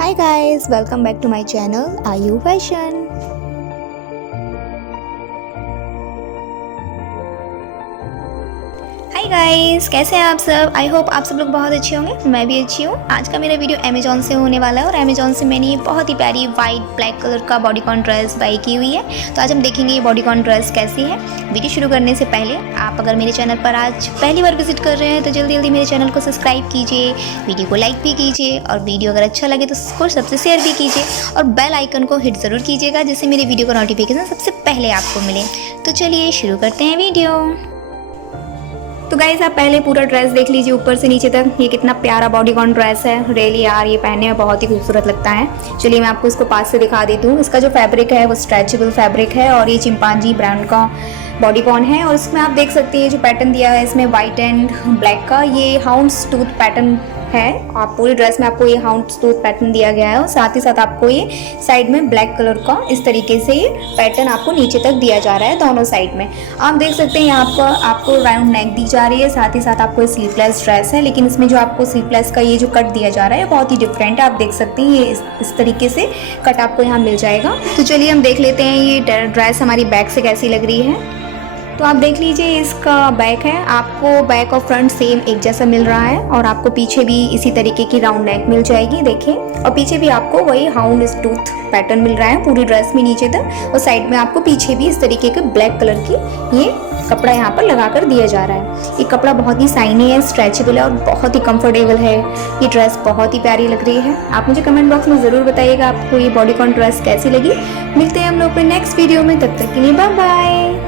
Hi guys, welcome back to my channel Ajio Fashion। Hi guys, कैसे हैं आप सब। आई होप आप सब लोग बहुत अच्छे होंगे, मैं भी अच्छी हूँ। आज का मेरा वीडियो अमेजोन से होने वाला है और अमेजोन से मैंने ये बहुत ही प्यारी वाइट ब्लैक कलर का बॉडीकॉन ड्रेस बाई की हुई है। तो आज हम देखेंगे ये बॉडीकॉन ड्रेस कैसी है। वीडियो शुरू करने से पहले आप अगर मेरे चैनल पर आज पहली बार विजिट कर रहे हैं तो जल्दी जल्दी मेरे चैनल को सब्सक्राइब कीजिए, वीडियो को लाइक भी कीजिए और वीडियो अगर अच्छा लगे तो उसको सबसे शेयर भी कीजिए और बेल आइकन को हिट ज़रूर कीजिएगा जिससे मेरे वीडियो का नोटिफिकेशन सबसे पहले आपको मिले। तो चलिए शुरू करते हैं वीडियो। तो गाइस आप पहले पूरा ड्रेस देख लीजिए ऊपर से नीचे तक। ये कितना प्यारा बॉडीकॉन ड्रेस है, रियली यार ये पहनने में बहुत ही खूबसूरत लगता है। चलिए मैं आपको इसको पास से दिखा देती हूँ। इसका जो फैब्रिक है वो स्ट्रेचेबल फैब्रिक है और ये चिंपांजी ब्रांड का बॉडीकॉन है। और इसमें आप देख सकते हैं जो पैटर्न दिया है इसमें वाइट एंड ब्लैक का, ये हाउंड्स टूथ पैटर्न है। आप पूरी ड्रेस में आपको ये हाउंड्स टूथ पैटर्न दिया गया है और साथ ही साथ आपको ये साइड में ब्लैक कलर का इस तरीके से ये पैटर्न आपको नीचे तक दिया जा रहा है दोनों साइड में। आप देख सकते हैं यहाँ आपको राउंड नेक दी जा रही है, साथ ही साथ आपको स्लीवलेस ड्रेस है। लेकिन इसमें जो आपको स्लीवलेस का ये जो कट दिया जा रहा है बहुत ही डिफरेंट है। आप देख सकते हैं ये इस तरीके से कट आपको यहाँ मिल जाएगा। तो चलिए हम देख लेते हैं ये ड्रेस हमारी बैक से कैसी लग रही है। तो आप देख लीजिए इसका बैक है, आपको बैक और फ्रंट सेम एक जैसा मिल रहा है और आपको पीछे भी इसी तरीके की राउंड नेक मिल जाएगी, देखिए। और पीछे भी आपको वही हाउंड टूथ पैटर्न मिल रहा है पूरी ड्रेस में नीचे तक। और साइड में आपको पीछे भी इस तरीके के ब्लैक कलर की ये कपड़ा यहाँ पर लगा कर दिया जा रहा है। ये कपड़ा बहुत ही शाइनी है, स्ट्रेचेबल है और बहुत ही कंफर्टेबल है। ये ड्रेस बहुत ही प्यारी लग रही है। आप मुझे कमेंट बॉक्स में ज़रूर बताइएगा आपको ये बॉडीकॉन ड्रेस कैसी लगी। मिलते हैं हम लोग अपने नेक्स्ट वीडियो में, तब तक के लिए बाय बाय।